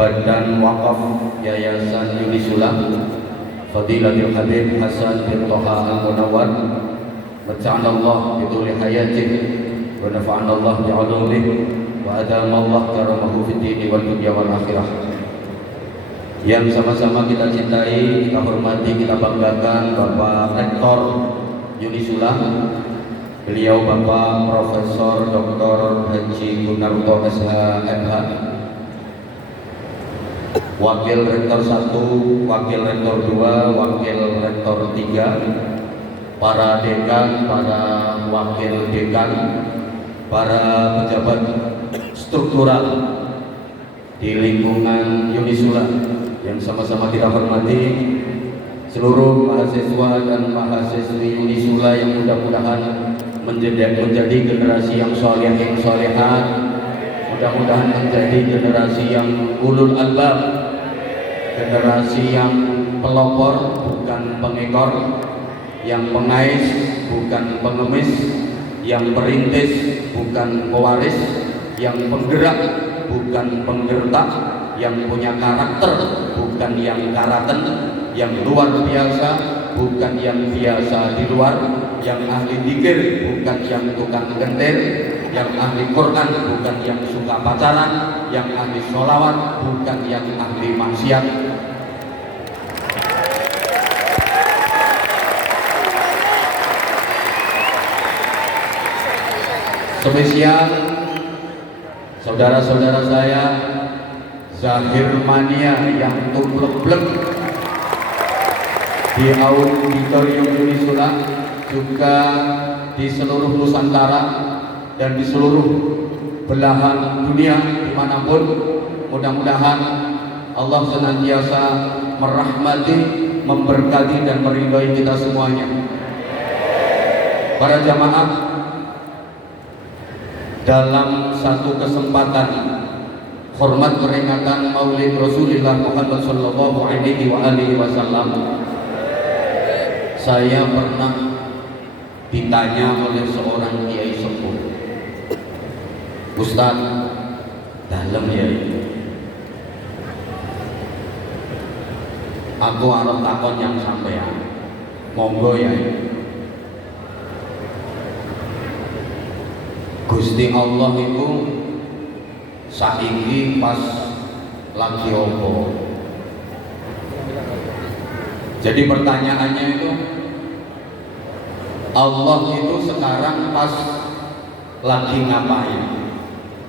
Badan Wakaf Yayasan Unisula Fadilatul Habib Hasan bin Toha Al-Munawwar Mata'anallah biduli hayatih wa nafa'anallah bi'ulumih wa adamallah karamahu fid dini wal dunya wal akhirah. Yang sama-sama kita cintai, kita hormati, kita banggakan Bapak Rektor Unisula, beliau Bapak Profesor Dr. Haji Gunarto SH.MH, Wakil Rektor 1, Wakil Rektor 2, Wakil Rektor 3, para dekan, para wakil dekan, para pejabat struktural di lingkungan Unisula yang sama-sama kita hormati, seluruh mahasiswa dan mahasiswi Unisula yang mudah-mudahan menjadi generasi yang soleh, yang solehat, mudah-mudahan menjadi generasi yang ulul albab, generasi yang pelopor bukan pengekor, yang pengais bukan pengemis, yang perintis bukan pewaris, yang penggerak bukan penggertak, yang punya karakter bukan yang karaten, yang luar biasa bukan yang biasa di luar, yang ahli dzikir bukan yang tukang gentir, yang ahli Quran bukan yang suka pacaran, yang ahli sholawat bukan yang ahli maksiat. Spesial saudara-saudara saya Zahir Mania yang tumplek-plek di auditorium Unisula, juga di seluruh Nusantara dan di seluruh belahan dunia dimanapun. Mudah-mudahan Allah senantiasa merahmati, memberkati dan meridhai kita semuanya. Para jamaah, dalam satu kesempatan hormat peringatan Maulid Rasulullah Muhammad sallallahu alaihi wasallam, saya pernah ditanya oleh seorang kiai sepuh, Ustaz, dalam ya aku arep takon yang sampean, monggo ya. Gusti Allah itu saiki pas lagi opo? Jadi pertanyaannya itu, Allah itu sekarang pas lagi ngapain?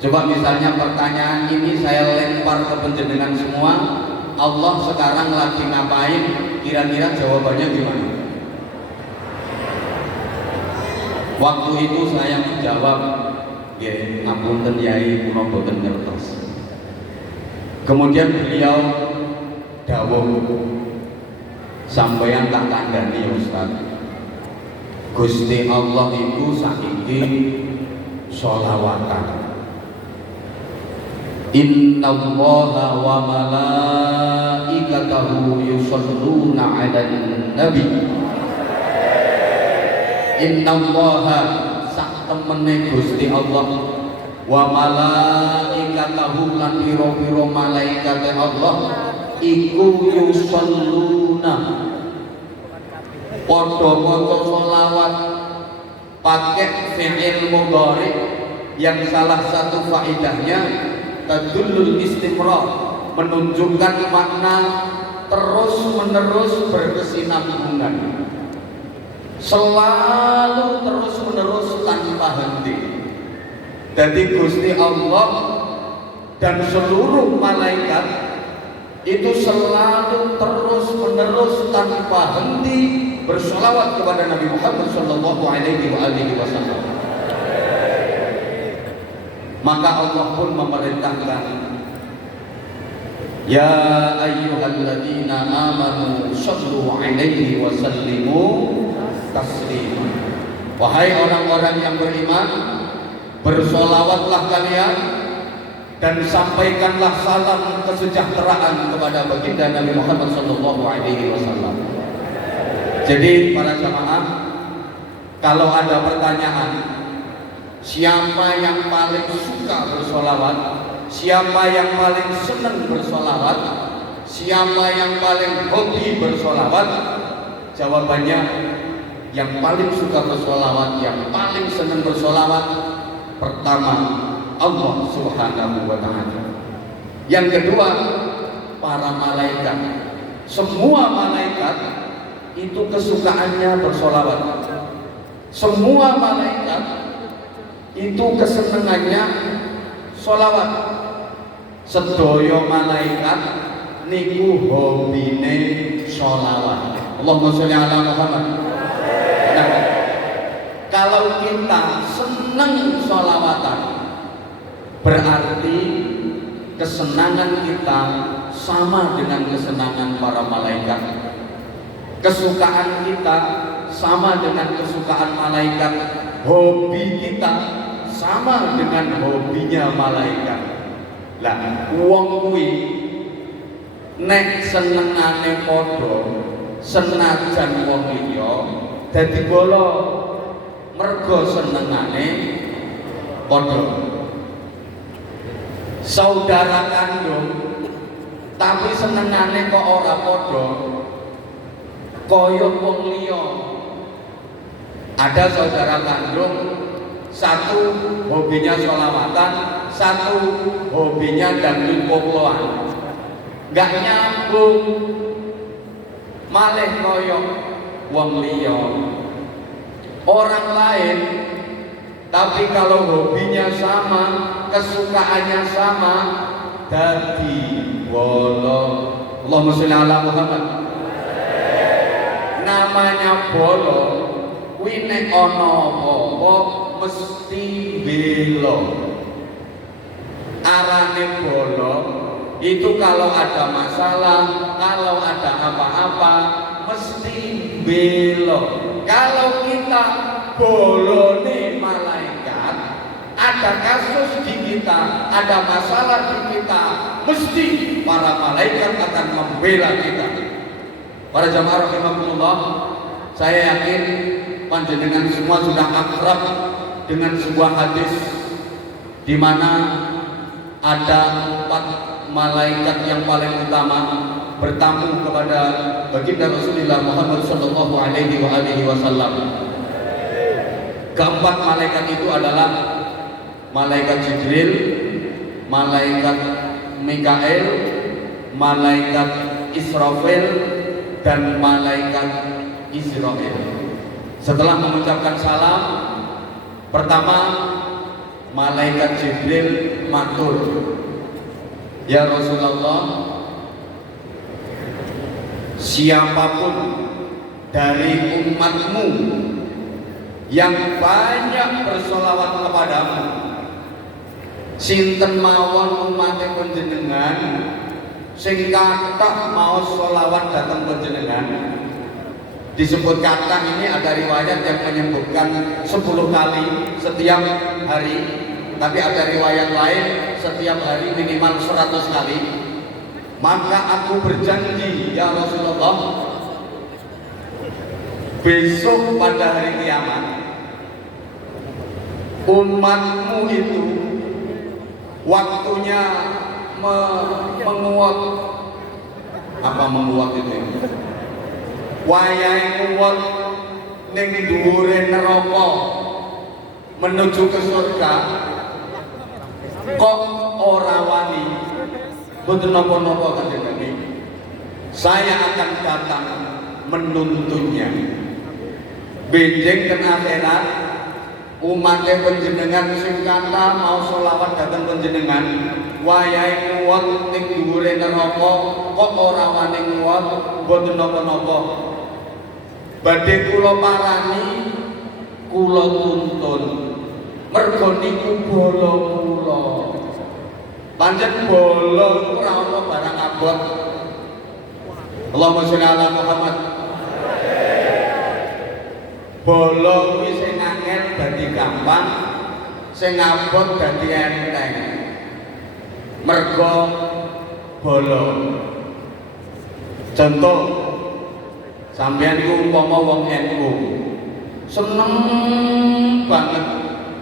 Coba misalnya pertanyaan ini saya lempar ke penjenengan semua, Allah sekarang lagi ngapain? Kira-kira jawabannya gimana? Waktu itu saya menjawab, ya ngapunten yai kula boten ngertos. Kemudian beliau dawuh, sampeyan tak kandhani ya Ustaz, Gusti Allah itu saiki sholawatan. Innallaha wa malaikatahu yusholluna 'alan nabi. Innallaha sak temene Gusti Allah wa malaikatahu lan pira-pira malaikate Allah iku yusholluna padha maca sholawat pakai fi'il mudhari yang salah satu faedahnya tadullul istimrar, menunjukkan makna terus menerus berkesinambungan, selalu terus menerus tanpa henti. Jadi Gusti Allah dan seluruh malaikat itu selalu terus menerus tanpa henti bersolawat kepada Nabi Muhammad sallallahu alaihi wasallam. Maka Allah pun memerintahkan, ya ayyuhalladzina amanu shallu alaihi wa sallimu taslima. Wahai orang-orang yang beriman, bersolawatlah kalian dan sampaikanlah salam kesejahteraan kepada baginda Nabi Muhammad sallallahu alaihi wasallam. Jadi para jamaah, kalau ada pertanyaan siapa yang paling suka bersolawat, siapa yang paling senang bersolawat, siapa yang paling hobi bersolawat? Jawabannya, yang paling suka bersolawat, yang paling senang bersolawat, pertama Allah Subhanahu wa Ta'ala. Yang kedua, para malaikat. Semua malaikat itu kesukaannya bersolawat. Semua malaikat itu kesenangannya solawat. Sedaya malaikat niku hobine solawat. Allahumma sholli ala Muhammad. Nah, kalau kita senang solawatan, berarti kesenangan kita sama dengan kesenangan para malaikat. Kesukaan kita sama dengan kesukaan malaikat. Hobi kita sama dengan hobinya malaikat. Lah, wong kuwi nek senengane padha, senajan wong liya dadi bolo mergo senengane padha. Saudara kandung tapi senengane kok ora padha, kaya wong liya. Ada saudara kandung, satu hobinya sholawatan, satu hobinya dangdut koploan, gak nyambung, malih kaya wong liya. Orang lain tapi kalau hobinya sama, kesukaannya sama, dadi bolo. Allahumma sholli ala Muhammad. Namanya bolo kuwi nek ana apa-apa mesti belo. Arane bolo itu kalau ada masalah, kalau ada apa-apa mesti belo. Kalau kita bolone malaikat, ada kasus di kita, ada masalah di kita, mesti para malaikat akan membela kita. Para jamaah rahimakumullah, saya yakin panjenengan semua sudah akrab dengan sebuah hadis di mana ada 4 malaikat yang paling utama bertamu kepada baginda Rasulullah Muhammad sallallahu alaihi wasallam. Keempat malaikat itu adalah malaikat Jibril, malaikat Mikael, malaikat Israfil, dan malaikat Israel. Setelah mengucapkan salam, pertama malaikat Jibril matur, "Ya Rasulullah, siapapun dari umatmu yang banyak bersolawat kepadamu, sinten mawon umatnya panjenengan sing kathah mau solawat datang panjenengan." Disebut kathah ini ada riwayat yang menyebutkan 10 kali setiap hari, tapi ada riwayat lain setiap hari minimal 100 kali. Maka aku berjanji ya Rasulullah, besok pada hari kiamat umatmu itu waktunya menguat. Apa menguat itu ya? Wayahe nguwat ning dhuwure neraka menuju ke surga, kok ora wani. Boten napa-napa kanjeng Nabi, saya akan datang menuntunnya. Benjing ten akhirat, umatnya panjenengan sing kata mau sholawat datang panjenengan, wayahe nguwat ning dhuwure neraka kok ora wani nguwat. Boten napa-napa, badhe kula parani, kula tuntun, mergo niku bolo kula. Pancen bolo ora ana barang abot. Allahumma sholli ala Muhammad. Bolo kuwi sing angel dadi gampang, sing abot dadi enteng. Mergo bolo. Contoh, sampeyan ku umpama wong NU seneng banget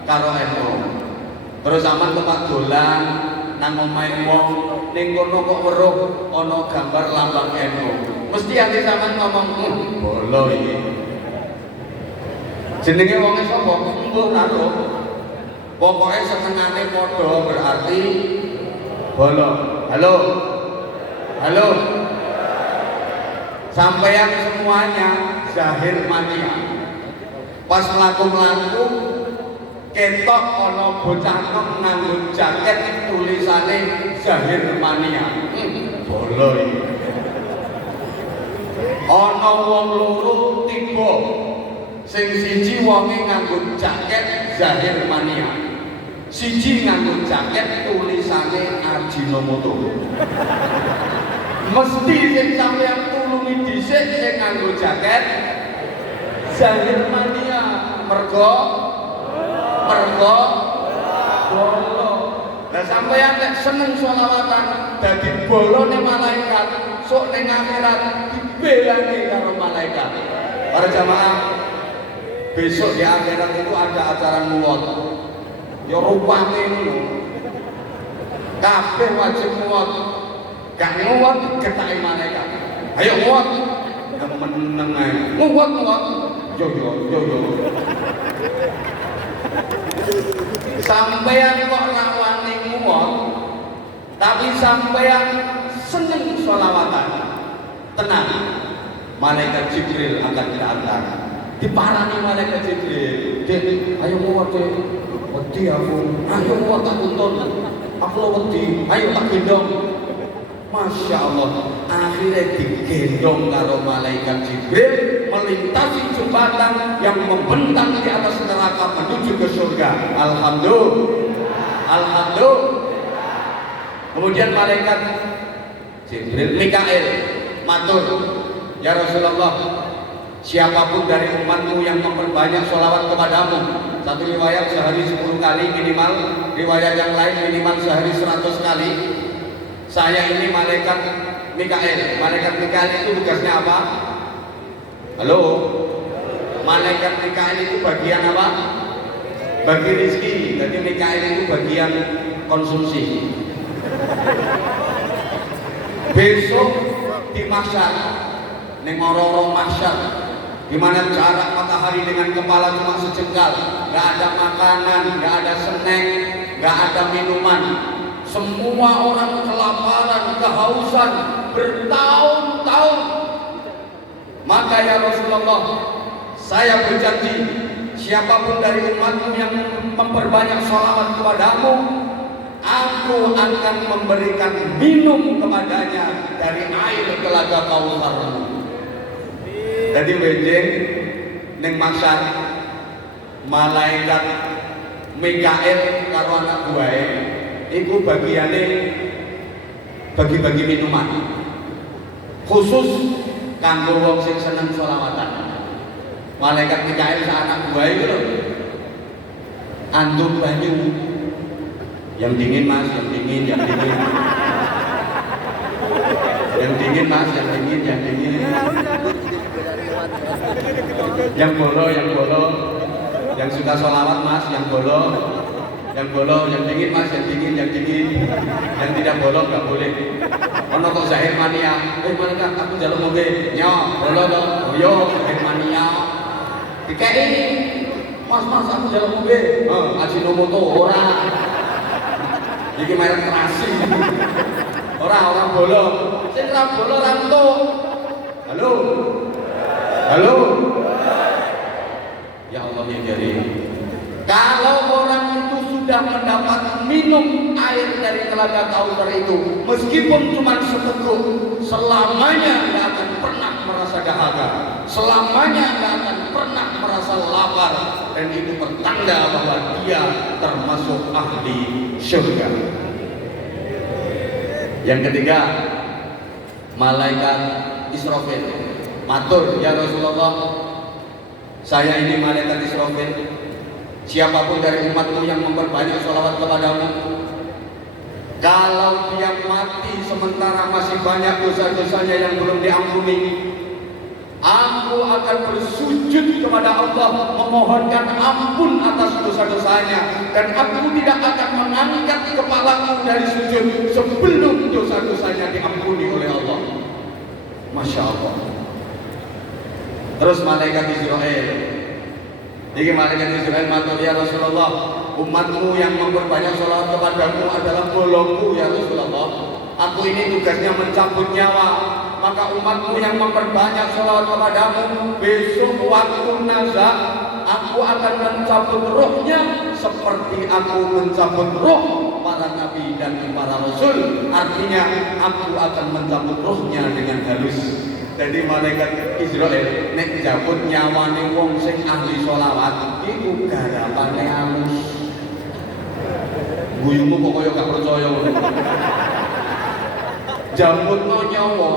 karo NU, terus sampean tempat dolan nang omahe wong ning kono kok weruh ana gambar lambang NU. Mesti ati sampean ngomong, bolo iki. Jenenge wonge sapa? Mbuh karo. Pokoke senengane padha berarti bolo. Halo. Halo. Sampeyan semuanya Zahir mania. Pas mlaku-mlaku ketok ana bocah nom nganggo jaket tulisane Zahir mania. Bolo iki. Ana wong loro tiba. Sing siji wonge nganggo jaket Zahir mania. Siji nganggo jaket tulisane Ajinomoto. Mesti sing sampeyan tulungi dhisik sing nganggo jaket Zahir mania. Mergo bolo. Lah sampeyan nek seneng selawatan dadi bolone malaikat, sok ning akhirat dibelani karo malaikat. Para jamaah, besok di akhirat itu ada acara nguwot. Ya rupane ngono. Kabeh wajib nguwot. Gak nguwot getake malaikat. Ayo nguwot. Yang meneng ae. Nguwot. Yo. Sampeyan kok rawani nguwot, tapi sampeyan seneng sholawatan. Tenang. Malaikat Jibril akan datang. Diparani malaikat Jibril. Dek, ayo nguwot dek. Wedi aku. Ayo nguwot tak tuntun. Aku lo wedi. Ayo tak gendong. Masya Allah. Akhirnya digendong karo malaikat Jibril melintasi jembatan yang membentang di atas neraka menuju ke surga. Alhamdulillah. Kemudian malaikat Jibril Mikail matur, ya Rasulullah, siapapun dari umatmu yang memperbanyak sholawat kepadamu, satu riwayat sehari 10 kali minimal, riwayat yang lain minimal sehari 100 kali. Saya ini malaikat Mikail. Malaikat Mikail itu tugasnya apa? Halo? Malaikat Mikail itu bagian apa? Bagi rezeki. Jadi Mikail itu bagian konsumsi. Besok di mahsyar, ning ora-ora mahsyar, di mana jarak matahari dengan kepala cuma sejengkal, nggak ada makanan, nggak ada snack, nggak ada minuman. Semua orang kelaparan, kehausan bertahun-tahun. Maka ya Rasulullah, saya berjanji, siapapun dari umatmu yang memperbanyak sholawat kepadamu, aku akan memberikan minum kepadanya dari air telaga Kautsar. Jadi benjing ning mahsyar, malaikat Mikail karo anak buahe iku bagiane bagi-bagi minuman khusus kanggo wong sing seneng sholawatan. Malaikat Mikail sa anak buahe iku lho anduk banyu yang dingin mas, yang dingin mas, yang dingin yang bolo, yang suka sholawat mas, yang bolo, yang dingin mas, yang dingin, yang tidak bolong nggak boleh. Ono kok Zahir mania, malaikat aku njaluk ngombe, nyo, bolo to, yo Zahir mania. Dikeki, mas aku njaluk ngombe, Ajinomoto ora. Iki merek terasi. Orang bolong. Sing ra bolong ra entuk. Halo. Ya Allah ya Karim. Kalau orang itu sudah mendapat minum air dari telaga Kautsar itu, meskipun cuma seteguk, selamanya tidak akan pernah merasa dahaga, selamanya tidak akan pernah merasa lapar, dan itu pertanda bahwa dia termasuk ahli surga. Yang ketiga, malaikat Israfil matur, ya Rasulullah, saya ini malaikat Israfil. Siapapun dari umatmu yang memperbanyak sholawat kepadamu, kalau dia mati sementara masih banyak dosa-dosanya yang belum diampuni, Aku akan bersujud kepada Allah, memohonkan ampun atas dosa-dosanya, dan aku tidak akan mengangkat kepalaku dari sujud sebelum dosa-dosanya diampuni oleh Allah. Masya Allah. Terus malaikat Israel, ini malaikat Israel matur, ya Rasulullah, umatmu yang memperbanyak sholawat kepadamu adalah golongku ya Rasulullah. Aku ini tugasnya mencabut nyawa, maka umatmu yang memperbanyak sholawat kepadamu, besok waktu nazak aku akan mencabut rohnya seperti aku mencabut roh para nabi dan para rasul. Artinya aku akan mencabut rohnya dengan halus. Jadi malaikat Israel nek njabut nyawane wong sing ahli sholawat iku garapane halus. Guyumu kok kaya gak percaya. Jambutno nyawa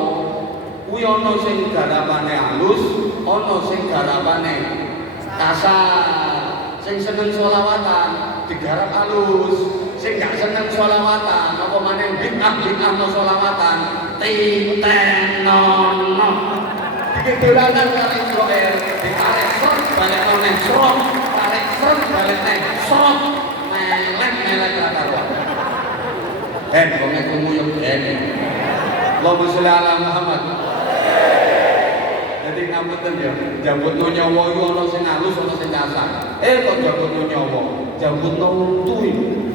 kuwi ana sing garapane halus, ana sing garapane kasar. Sing seneng sholawatan digarap halus, sing gak seneng sholawatan apa maneh bid'ah no sholawatan tintenono dikidulakan karo Israel, ditarik serot balik neh serot, tarik serot balik neh serot, melek karuan. Wong aku nguyuh Allahumma sholli ala Muhammad. Jadi ngapunten ya, jambutno nyawa iku ana sing halus ana sing kasar. Kok jambutno nyawa, jambutno untu iki.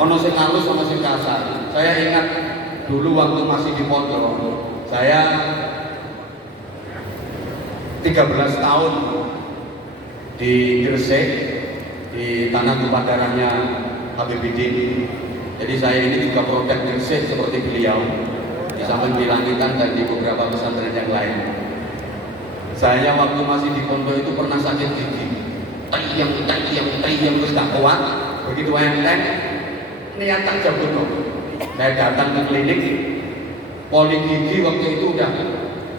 Ana sing halus ana sing kasar. Saya ingat dulu waktu masih di pondok, saya 13 tahun di Gresik, di tanah tumpah darahnya Habibidin. Jadi saya ini juga produk Gresik seperti beliau, di samping Bilangitan dan di beberapa pesantren yang lain. Saya waktu masih di pondok itu pernah sakit gigi, tayang terus gak kuat. Begitu enteng, niatan jabut. Saya datang ke klinik, poli gigi waktu itu udah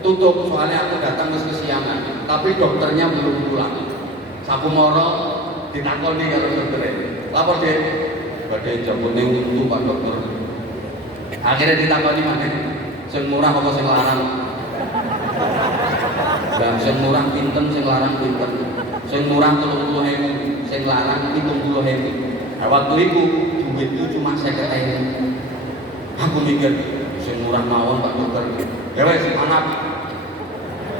tutup, soalnya aku datang kesiangan. Tapi dokternya belum pulang. Sapu moro ditakoni karo dokter. Lapor deh, badhe jabune untu Pak Dokter. Akhirnya ditakoni maneh, sing murah apa sing larang? Dan sing murah pinten, sing larang pinten. Sing murah 30.000, sing larang 70.000. Nah, waktu itu duitku cuma 50.000. Aku mikir, sing murah mawon Pak Dokter. Ya wes, manap.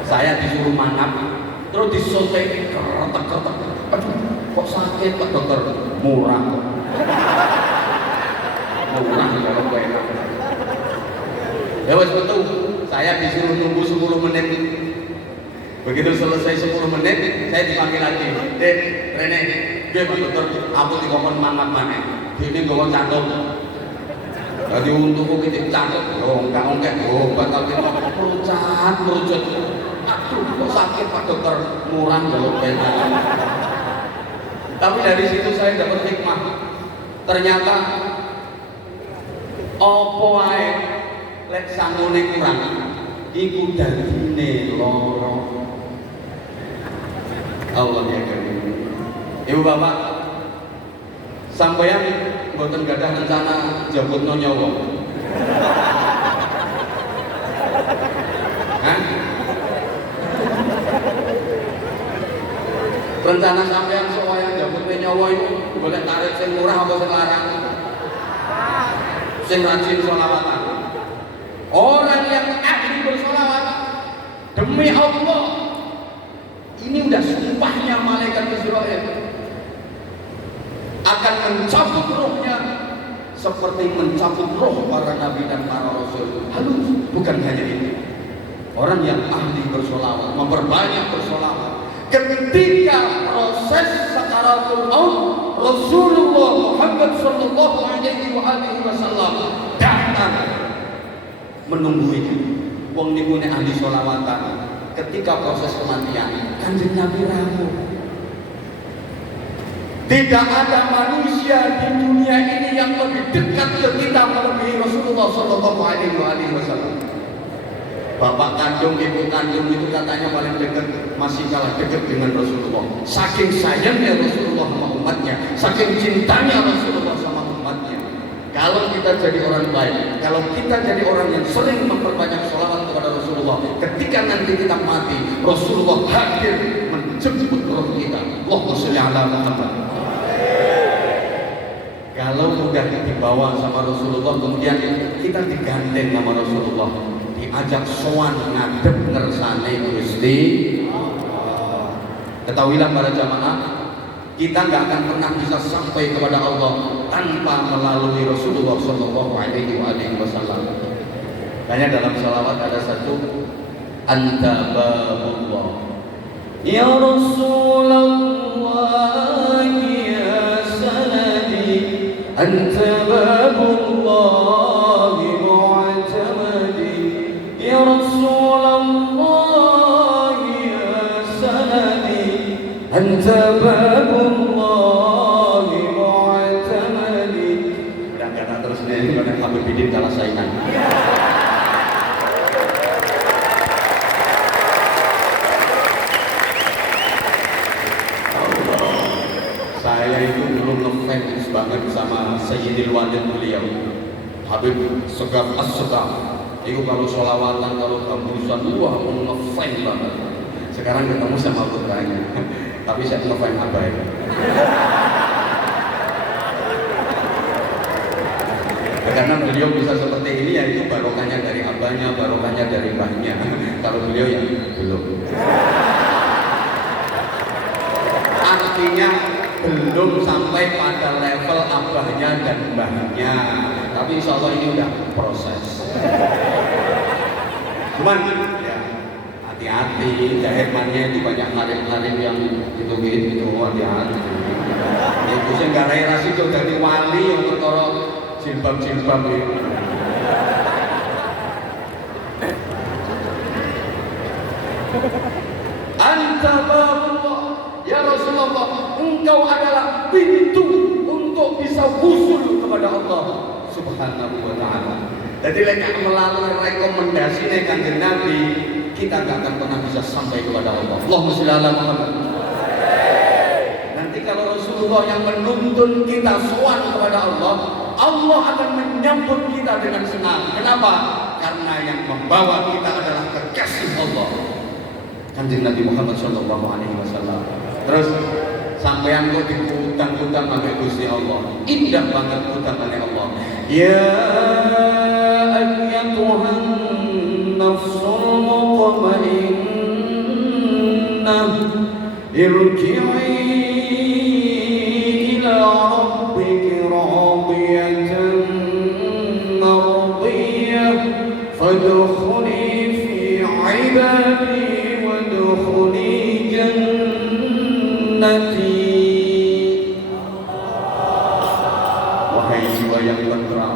Saya disuruh manap, terus disuntik keretek. Aduh, kok sakit Pak Dokter? Murah kok. Murah kalau enak. Ya wes betul. Saya disuruh nunggu 10 menit. Begitu selesai 10 menit, saya dipanggil lagi. Dek, Rene, dia Pak Dokter, aku dikongkon manap maneh. Ini gue catok. Jadi untukku kita catok, ongkak, bakal kita merucut. Aduh, kok sakit Pak Dokter? Murah kalau enak. Tapi dari situ saya dapat hikmah. Ternyata apa wae lek sangune kurang iku dadine lara. Allah ya karim. Ibu bapak, sampeyan mboten gadah rencana jabutno nyawa. Hah? Rencana sampeyan supaya jabutne nyawa itu boleh tarik sing murah apa sing larang? Sing rajin sholawatan. Orang yang ahli bersolawat demi Allah, ini udah sumpahnya malaikat Israel akan mencabut rohnya seperti mencabut roh para nabi dan para rasul. Halus, bukan hanya itu. Orang yang ahli bersolawat, memperbanyak bersolawat. Ketika proses sakaratul maut, Rasulullah Muhammad sallallahu alaihi wasallam datang menunggu itu. Wong niku nek ahli sholawatan, ketika proses kematian, Kanjeng Nabi rawuh. Tidak ada manusia di dunia ini yang lebih dekat ke kita melebihi Rasulullah sallallahu alaihi wasallam. Bapak kandung, ibu kandung itu katanya paling dekat, masih kalah dekat dengan Rasulullah. Saking sayangnya Rasulullah sama umatnya, saking cintanya Rasulullah sama umatnya. Kalau kita jadi orang baik, kalau kita jadi orang yang sering memperbanyak sholawat kepada Rasulullah. Ketika nanti kita mati, Rasulullah hadir menjemput roh kita. Allahumma sholli ala Muhammad. Kalau udah dibawa sama Rasulullah, kemudian kita digandeng sama Rasulullah, diajak sowan ngadep ngersane Gusti. Ketahuilah para jamaah, kita nggak akan pernah bisa sampai kepada Allah tanpa melalui Rasulullah Shallallahu Alaihi Wasallam. Hanya dalam salawat ada satu, Anta babullah ya Rasulullah ya sanadi, Anta babullah mu'tamadi, ya Rasulullah ya sanadi, Anta babullah mu'tamadi. Udah kata terusnya itu kan Habib Bidin kalah saingan. Saya itu belum ngefans banget sama Sayyidil Wadid beliau, Habib Segaf As-Segaf. Itu kalau sholawatan, kalau hamdulisan, wah ngefans banget. Sekarang ketemu sama putranya, tapi saya ngefans Abai. Karena beliau bisa seperti ini, ya itu barokahnya dari abahnya, barokahnya dari mbahnya. Kalau beliau ya belum. Artinya belum sampai pada level abahnya dan mbahnya, tapi insya Allah ini udah proses. Cuman ya hati-hati, Hermannya itu banyak ngarim-ngarim yang gitu-gitu, hati-hati. Itu sih nggak rasi itu dari wali yang perkara jilbab-jilbab itu. Anta babullah ya Rasulullah, engkau adalah pintu untuk bisa wusul kepada Allah Subhanahu wa ta'ala. Jadi lek melalui rekomendasi Kanjeng Nabi, kita gak akan pernah bisa sampai kepada Allah. Allahumma sholli ala Muhammad. Nanti kalau Rasulullah yang menuntun kita sowan kepada Allah, Allah akan menyambut kita dengan senang. Kenapa? Karena yang membawa kita adalah kekasih Allah, Kanjeng Nabi Muhammad Shallallahu Alaihi Wasallam. Terus sampean kok diutang-utang sampai Gusti Allah, indah banget utangannya Allah. Ya ayyatuhan nafsul mutmainnah, irji'i ila rabbiki radiyatan mardiyah, fadkhuli fi ibadi wadkhuli jannati. Wahai jiwa yang tenteram,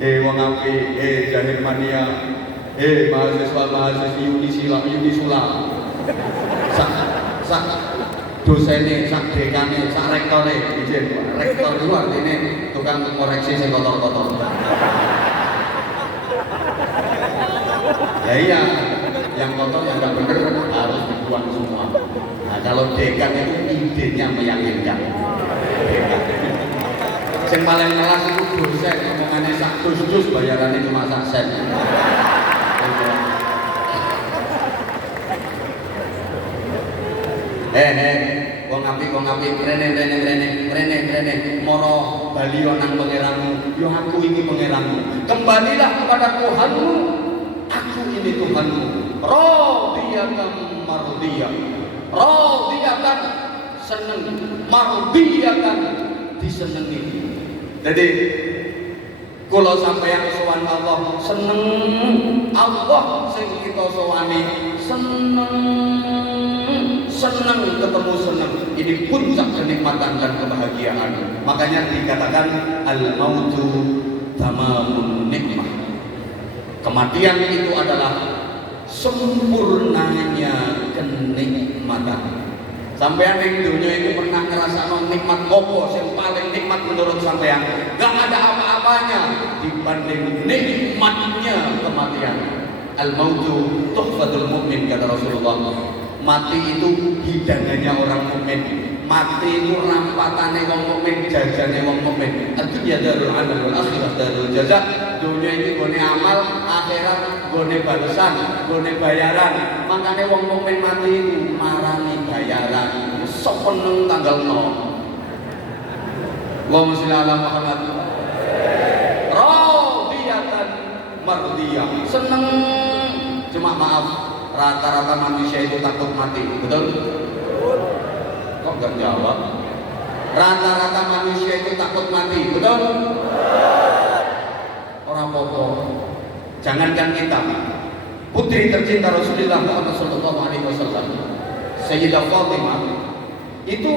wong apik, Jahir Mania, mahasiswa-mahasiswi Unisula, sak dosene, sak dekane, sak rektore, izin. Rektor itu artinya tukang koreksi sing kotor-kotor. Ya iya, yang kotor yang nggak bener harus dibuang semua. Nah kalau dekan itu idenya meyakinkan. Yang paling kelas itu dosen, omongannya sak dus-dus, bayarannya cuma sak sen. Wong apik, rene, moro bali nang pangeranmu, yo aku ini pangeranmu. Kembalilah kepada Tuhanmu, aku ini Tuhanmu. Radiyatan mardiyah, radiyatan seneng, mardiyatan disenengi. Jadi kalau sampai yang sowan Allah seneng, Allah sing kita sowani seneng ketemu seneng. Ini puncak kenikmatan dan kebahagiaan. Makanya dikatakan al-mautu tamamun nikmah. Kematian itu adalah sempurnanya kenikmatan. Sampean yang dunia itu pernah ngerasain nikmat opo yang paling nikmat menurut sampean? Gak ada apa-apanya dibanding nikmatnya kematian. Al-mautu tuhfatul mu'min, kata Rasulullah. Mati itu hidangannya orang mukmin. Mati itu rampatannya wong mukmin, jajannya wong mukmin. Ad-dunya darul amal wal akhirah darul jaza. dunia ini gone amal, akhirat gone balasan, gone bayaran. Makanya wong mukmin mati itu marani bayaran. Sok peneng tanggal 0. Allahumma sholli ala Muhammad. Radiyatan mardiyah. Seneng, cuma maaf, rata-rata manusia itu takut mati, betul? Kok gak jawab? Rata-rata manusia itu takut mati, betul? Orang apa-apa. Jangankan kita, putri tercinta Rasulullah Muhammad SAW, Sayyidah Fatimah, itu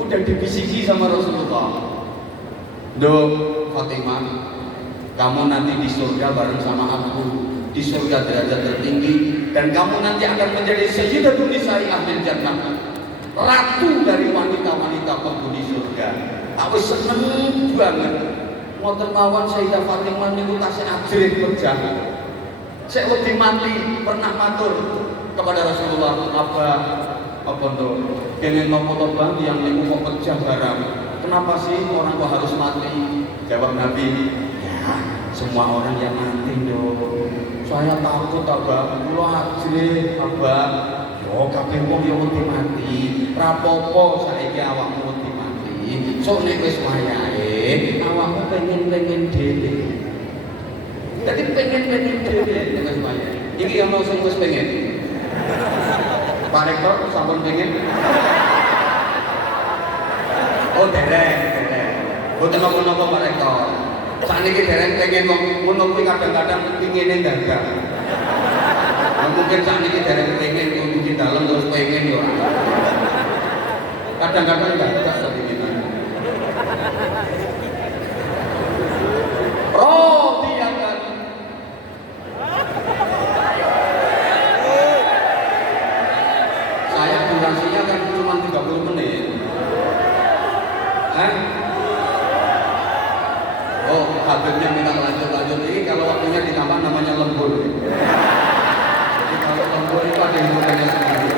udah dibisiki sama Rasulullah. Duh, Fatimah, kamu nanti di surga bareng sama aku, di surga derajat tertinggi, dan kamu nanti akan menjadi Sayyidatun Nisa'i Ahlil Jannah, ratu dari wanita-wanita penghuni surga. Aku seneng banget. Ngoten mawon Sayyidah Fatimah niku tasih ajrih kerja. Sek wedi mati pernah matur kepada Rasulullah, apa tuh? Kenging napa to Bang yang niku kok kerja barang. Kenapa sih orang kok harus mati? Jawab Nabi, ya semua orang yang mati dong. Saya takut Abang, kula ajrih Abang. Yo kabeh wong yo wedi mati. Rapopo saiki awakmu wedi mati. Sok nek wis wayahe, awakmu pengen dhewe. Dadi pengen dhewe nek wis wayahe. Iki yang mau sing wis pengen. Pak Rektor sampun pengen. Oh dereng. Boten napa-napa Pak Rektor. Sakniki dereng pengen wong ngono kuwi kadang-kadang pingine dagang. Mungkin sakniki dereng pengen di dalam terus pengen ya. Kadang-kadang enggak seperti itu. Radiyatan. Saya durasinya kan cuma 30 menit. Oh, habibnya minta lanjut ini kalau waktunya ditambah namanya lembur. Jadi kalau lembur itu ada yang bukannya sendiri.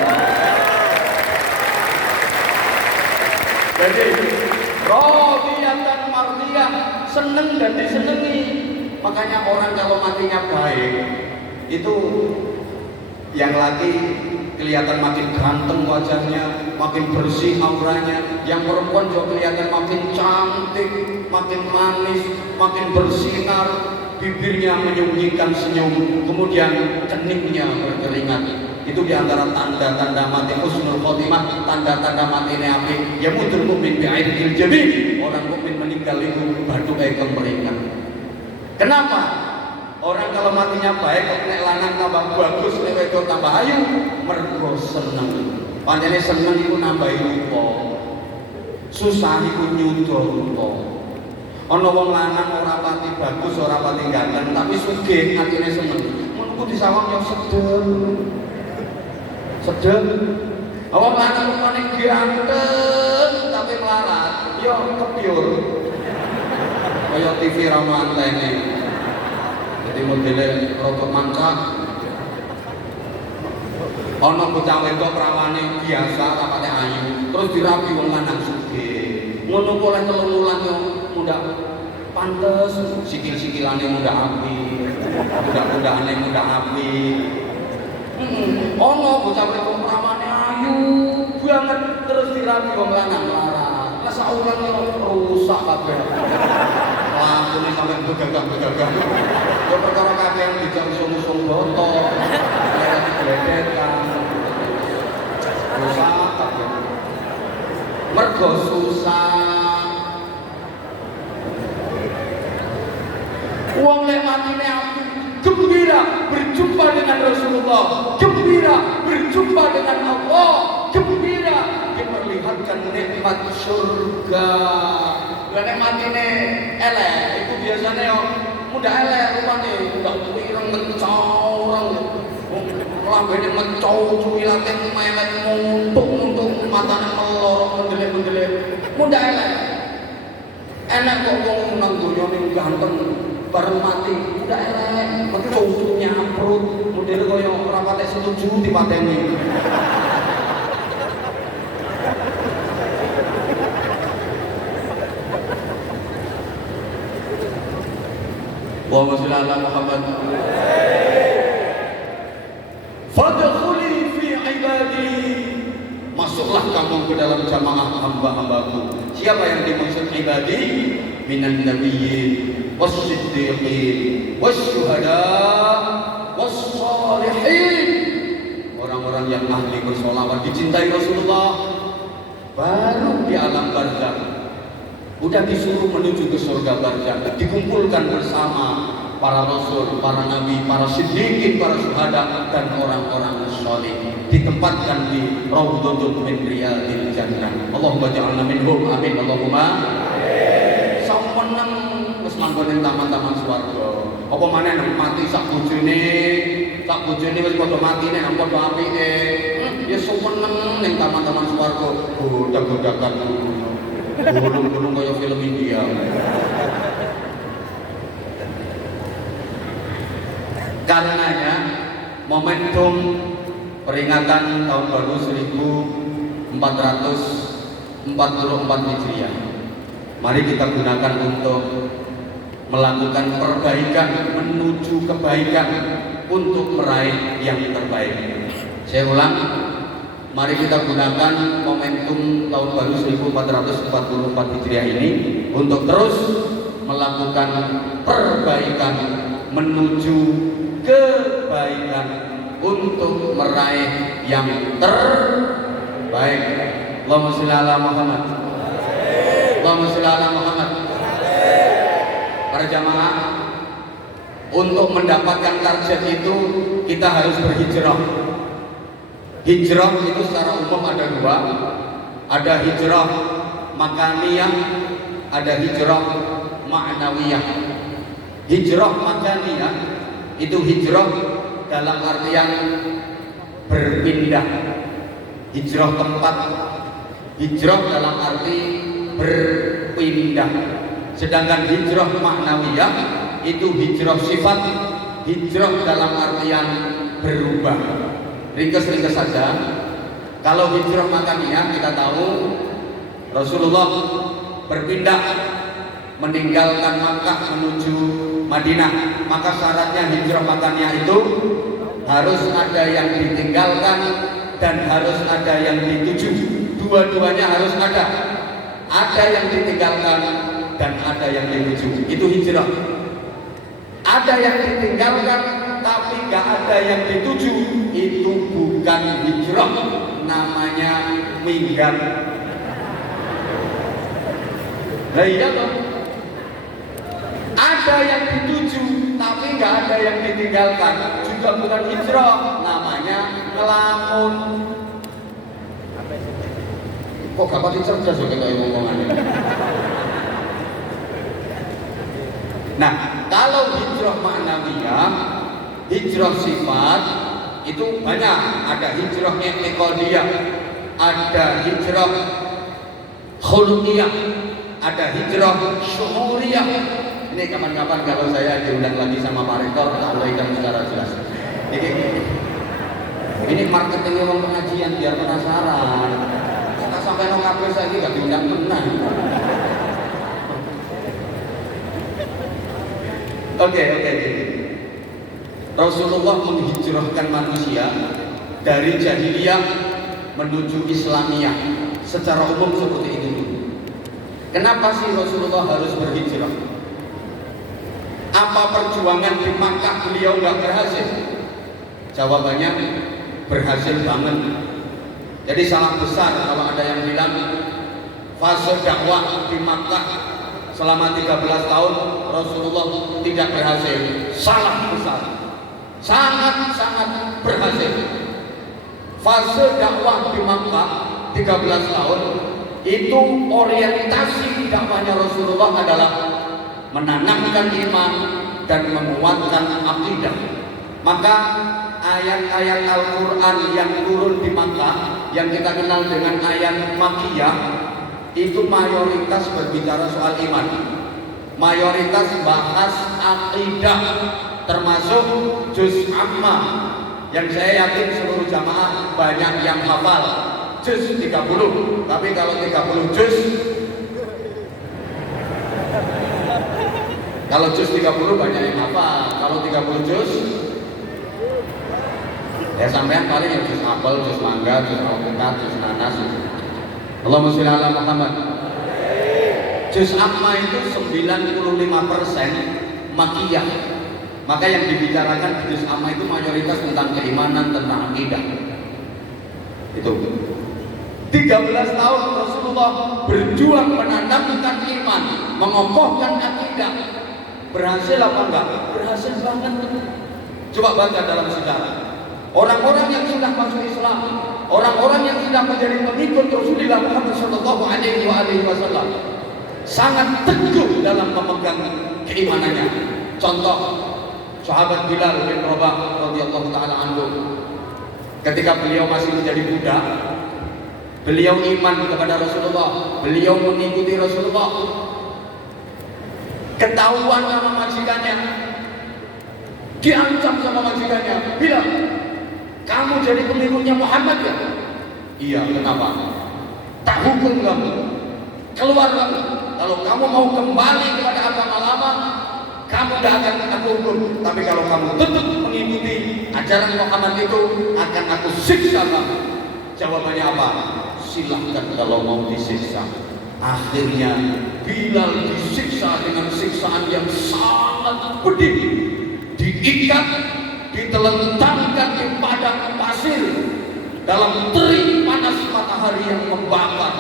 Jadi radiyatan mardiyah, seneng dan disenengi. Makanya orang kalau matinya baik itu yang laki kelihatan makin ganteng wajahnya, makin bersih auranya. Yang perempuan juga kelihatan makin cantik, makin manis, makin bersinar, bibirnya menyembunyikan senyum, kemudian keningnya berkeringat. Itu diantara tanda-tanda mati husnul khotimah, tanda-tanda mati neapi. Ya mutul mukmin bi'aidil jabi. Orang mukmin meninggal itu batu ekor keringat. Kenapa? Orang kalau matinya baik, kok nek lanang tambah bagus, nek wedok tambah ayu, mergo seneng. Pancene seneng iku nambahi rupa. Susah iku nyuda rupa. Ana wong lanang ora pati bagus, ora pati ganteng, tapi sugih atine seneng. Menunggu disawang yang sedem. Wong lanang rupane ganteng tapi melarat, ya kepiur. Kaya TV ramantene. Jadi modelnya rotok mangkak. Ana bocah wedok prawane biasa rapate ayu, terus dirabi wong lanang sugih. Ngono kok lek telung wulan yo mundak pantes, sikil-sikilane mundak api, mundak-mundakane mundak api. Ana bocah wedok prawane ayu banget terus dirabi wong lanang larat. Lah saulan rusak kabeh. Lampune sampe begagah-begagah. Ya perkara kabeh yang dijang sung-sung botol. Lewat digledekan. Rusak kabeh. Mergo susah. Wong lek matine aku gembira berjumpa dengan Rasulullah, gembira berjumpa dengan Allah, gembira diperlihatkan nikmat surga. Nek matine elek, itu biasanya yang mudah elek rupane, mudah ireng mencorong, lambene mencau, cuwilate melek muntuk matane melorong mendelik-mendelik, mudah elek. Enak kok wong nang donya ning ganteng bareng mati, mudah elek, mencau nyaprut, model kaya ora patek setuju dipateni. Allahumma sholli ala Muhammad. Fadkhuli fi ibadi. Masuklah kamu ke dalam jamaah hamba-hambaku. Siapa yang dimaksud ibadi? Minan nabiyyin was-siddiqin was-syuhada was-shalihin. Orang-orang yang ahli bersolawat, dicintai Rasulullah, baru di alam barzakh udah disuruh menuju ke surga barzakh, dikumpulkan bersama para rasul, para nabi, para siddiqin, para syuhada, dan orang-orang saleh, ditempatkan di raudhatun min riyadil jannah. Allahumma ja'alna minhum, amin. Allahumma amin. Saweneng wis manggon ing taman-taman swarga. Apa maneh nang mati sak bojone wis padha matine nang padha apike. Ya saweneng ning taman-taman swarga, godak-godakan gunung-gunung kaya film India. Karenanya momentum peringatan tahun baru 1444 Hijriah, mari kita gunakan untuk melakukan perbaikan menuju kebaikan, untuk meraih yang terbaik. Saya ulang, mari kita gunakan momentum tahun baru 1444 Hijriah ini untuk terus melakukan perbaikan menuju kebaikan, untuk meraih yang terbaik. Allahumma sholli ala Muhammad. Allahumma sholli ala Muhammad. Para jamaah, untuk mendapatkan target itu kita harus berhijrah. Hijrah itu secara umum ada dua, ada hijrah makaniyah, ada hijrah ma'nawiyah. Hijrah makaniyah itu hijrah dalam artian berpindah, hijrah tempat, hijrah dalam arti berpindah. Sedangkan hijrah ma'nawiyah itu hijrah sifat, hijrah dalam artian berubah. Ringkas-ringkas saja. Kalau hijrah makaniyah kita tahu Rasulullah berpindah meninggalkan Makkah menuju Madinah, maka syaratnya hijrah makaniyah itu harus ada yang ditinggalkan dan harus ada yang dituju. Dua-duanya harus ada. Ada yang ditinggalkan dan ada yang dituju. Itu hijrah. Ada yang ditinggalkan tapi nggak ada yang dituju, itu bukan hijrah, namanya minggat. Nah iya toh. Ada yang dituju tapi nggak ada yang ditinggalkan, juga bukan hijrah, namanya ngelamun. Kok gak pati cerdas ya kayak ngomongannya. Nah, kalau hijrah ma'nawiyah, hijrah sifat itu banyak. Ada hijrah i'tiqadiyah, ada hijrah khuluqiyah, ada hijrah syu'uriyah. Ini kapan-kapan kalau saya diundang lagi sama Pak Rektor, tak uraikan secara jelas. Ini marketingnya uang pengajian biar penasaran. Kita sampai nong kabeh saiki gak diundang menang. Oke. Rasulullah menghijrahkan manusia dari jahiliyah menuju Islamiyah. Secara umum seperti itu dulu. Kenapa sih Rasulullah harus berhijrah? Apa perjuangan di Makkah beliau nggak berhasil? Jawabannya berhasil banget. Jadi salah besar kalau ada yang bilang fase dakwah di Makkah selama 13 tahun Rasulullah tidak berhasil. Salah besar. Sangat-sangat berhasil. Fase dakwah di Makkah 13 tahun itu orientasi dakwahnya Rasulullah adalah menanamkan iman dan menguatkan akidah. Maka ayat-ayat Al-Quran yang turun di Makkah yang kita kenal dengan ayat Makkiyah itu mayoritas berbicara soal iman, mayoritas bahas akidah, termasuk juz amma yang saya yakin seluruh jamaah banyak yang hafal. Juz 30, tapi kalau 30 juz Kalau juz 30 banyak yang apa? Kalau 30 juz ya sampean paling yang juz apel, juz mangga, juz alpukat, juz nanas. Allahumma sholli ala Muhammad. Juz amma itu 95% makiyah. Maka yang dibicarakan di juz amma itu mayoritas tentang keimanan, tentang akidah. Itu 13 tahun Rasulullah berjuang menanamkan iman, mengokohkan akidah. Berhasil apa enggak? Berhasil banget. Coba baca dalam sejarah. Orang-orang yang sudah masuk Islam, orang-orang yang sudah menjadi pengikut Rasulullah Muhammad Shallallahu Alaihi Wasallam, sangat teguh dalam memegang keimanannya. Contoh, sahabat Bilal bin Rabah radhiyallahu taala anhu, ketika beliau masih menjadi budak, beliau iman kepada Rasulullah, beliau mengikuti Rasulullah. Ketahuan sama majikannya, diancam sama majikannya, bilang, kamu jadi pengikutnya Muhammad ya? Iya, kenapa? Tak hukum kamu, keluar kamu. Kalau kamu mau kembali kepada agama lama, kamu tidak akan aku hukum. Tapi kalau kamu tetap mengikuti ajaran Muhammad itu, akan aku siksa kamu. Jawabannya apa? Silahkan kalau mau disiksa. Akhirnya Bilal disiksa dengan siksaan yang sangat pedih, diikat, ditelentangkan di padang pasir dalam terik panas matahari yang membakar,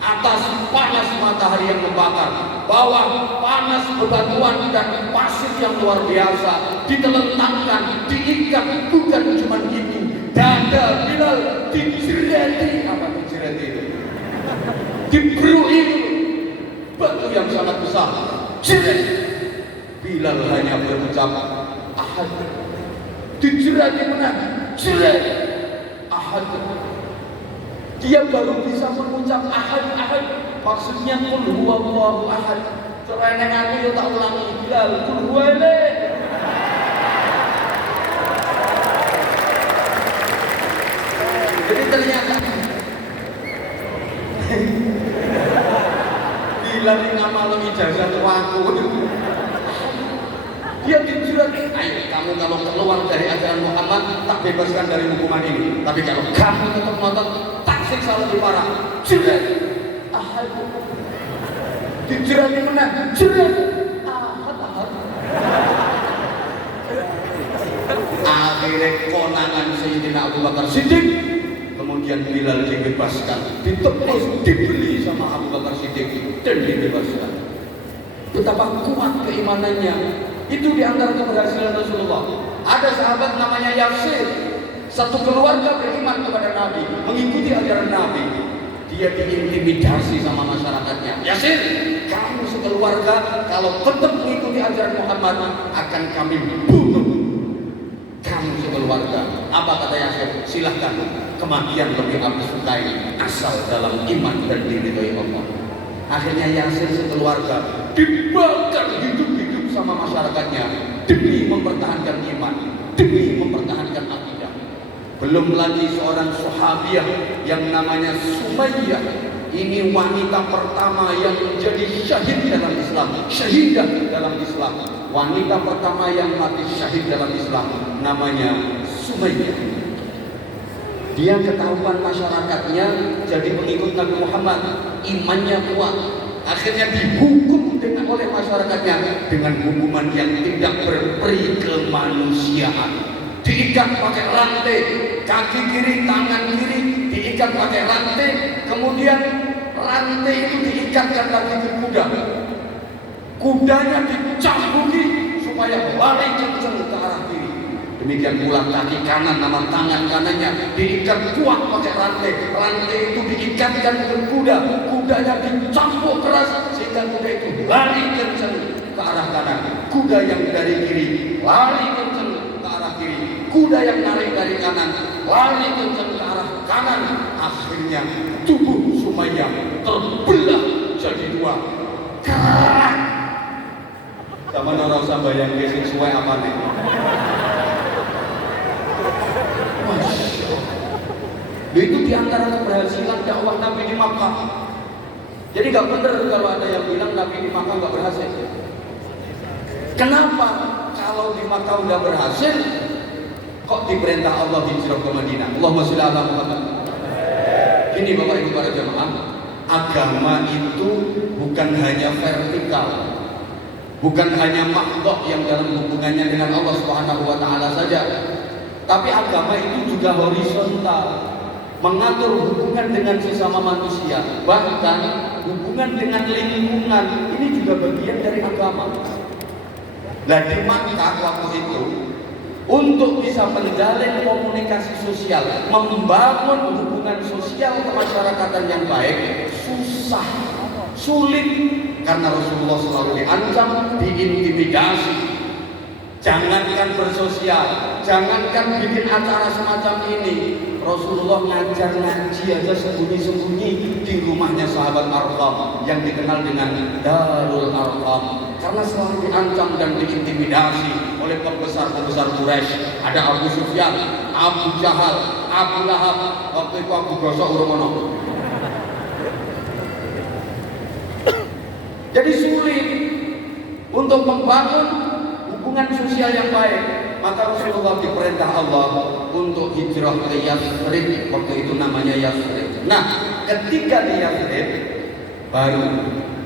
atas panas matahari yang membakar, bawah panas bebatuan dan pasir yang luar biasa, ditelentangkan, diikat. Bukan cuma itu, dada Bilal dijerati. Apa dijerati itu? Diberi batu yang sangat besar. Jerat. Bilal hanya berucap ahad. Dijerat di mana? Jerat. Ahad. Dia baru bisa mengucap ahad. Maksudnya qul huwallahu ahad. Cereneng aku yo tak ulangi. Bilal qul huwale. Jadi ternyata Bilal ini nama lo ijazah tuaku. Dia dijerat, ayo kamu kalau keluar dari ajaran Muhammad tak bebaskan dari hukuman ini. Tapi kalau kamu tetap ngotot, tak siksa lebih parah. Jerat. Ahad. Dijerat di mana? Jerat. Ahad. Akhirnya konangan Sayyidina Abu Bakar Siddiq. Kemudian Bilal dibebaskan, ditebus, dibeli sama Abu Bakar Siddiq dan dibebaskan. Betapa kuat keimanannya. Itu diantara keberhasilan Rasulullah. Ada sahabat namanya Yasir, satu keluarga beriman kepada Nabi, mengikuti ajaran Nabi. Dia diintimidasi sama masyarakatnya. Yasir, kamu sekeluarga kalau tetap mengikuti ajaran Muhammad akan kami bunuh. Kamu sekeluarga. Apa kata Yasir? Silahkan, kematian lebih aku sukai asal dalam iman dan diridhoi Allah. Akhirnya Yasir sekeluarga dibakar hidup-hidup sama masyarakatnya demi mempertahankan iman, demi mempertahankan akidah. Belum lagi seorang sahabiah yang namanya Sumayyah. Ini wanita pertama yang menjadi syahid dalam Islam, syahidah dalam Islam. Wanita pertama yang mati syahid dalam Islam namanya Sumayyah. Dia ketahuan masyarakatnya jadi pengikut Nabi Muhammad, imannya kuat. Akhirnya dihukum oleh masyarakatnya dengan hukuman yang tidak berperi kemanusiaan. Diikat pakai rantai, kaki kiri, tangan kiri diikat pakai rantai, kemudian rantai itu diikatkan lagi ke kuda. Kudanya dicambuki supaya lari kencang ke arah kiri. Demikian pula kaki kanan sama tangan kanannya diikat kuat pakai rantai. Rantai itu diikatkan ke kuda. Kudanya dicambuk keras sehingga kuda itu lari kencang ke arah kanan. Kuda yang dari kiri lari kencang ke arah kiri. Kuda yang narik dari kanan lari kencang ke arah kanan. Akhirnya tubuh Sumayyah terbelah jadi dua. Kerak. Sama orang usah bayang basic suwe apa nih? Itu diantara keberhasilan dakwah Nabi di Makkah. Jadi gak benar kalau ada yang bilang Nabi di Makkah gak berhasil. Kenapa? Kalau di Makkah udah berhasil, kok diperintah Allah hijrah ke Madinah? Allahumma sholli ala Muhammad. Ini Bapak Ibu para jemaah, agama itu bukan hanya vertikal, bukan hanya makhluk yang dalam hubungannya dengan Allah Subhanahu wa taala saja, tapi agama itu juga horizontal, mengatur hubungan dengan sesama manusia, bahkan hubungan dengan lingkungan. Ini juga bagian dari agama. Nah, di Makkah waktu itu, untuk bisa menjalin komunikasi sosial, membangun hubungan sosial kemasyarakatan yang baik, susah, sulit, karena Rasulullah selalu diancam, diintimidasi. Jangankan bersosial, jangankan bikin acara semacam ini, Rasulullah ngajar ngaji aja sembunyi-sembunyi di rumahnya sahabat Arqam yang dikenal dengan Darul Arqam, karena selalu diancam dan diintimidasi oleh pembesar-pembesar Quraisy. Ada Abu Sufyan, Abu Jahal, Abu Lahab. Waktu itu Abu Gosok urumono. Jadi sulit untuk membangun hubungan sosial yang baik. Maka Rasulullah diperintah Allah untuk hijrah ke Yathrib. Waktu itu namanya Yathrib. Nah, ketika di Yathrib, baru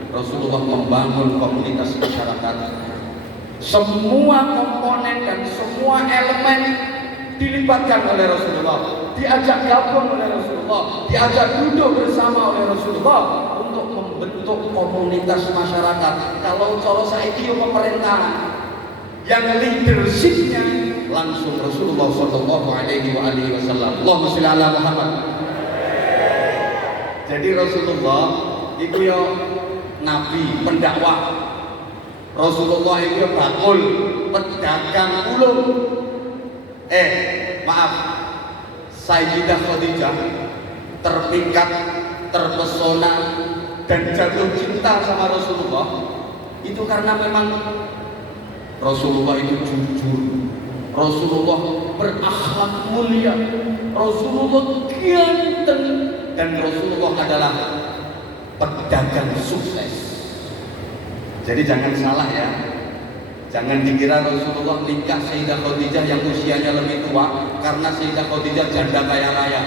Rasulullah membangun komunitas masyarakat. Semua komponen dan semua elemen dilibatkan oleh Rasulullah, diajak gabung oleh Rasulullah, diajak duduk bersama oleh Rasulullah untuk membentuk komunitas masyarakat. Kalau saiki pemerintahan yang leadershipnya langsung Rasulullah Shallallahu Alaihi Wasallam. Allahumma sholli ala Muhammad. Jadi Rasulullah itu yo nabi, pendakwah. Rasulullah itu bakul, pedagang ulum. Maaf, Sayyidah Khadijah terpikat, terpesona dan jatuh cinta sama Rasulullah itu karena memang Rasulullah itu jujur, Rasulullah berakhlak mulia, Rasulullah ganteng, dan Rasulullah adalah pedagang sukses. Jadi jangan salah ya, jangan dikira Rasulullah nikah Sayyidah Khadijah yang usianya lebih tua karena Sayyidah Khadijah janda kaya raya.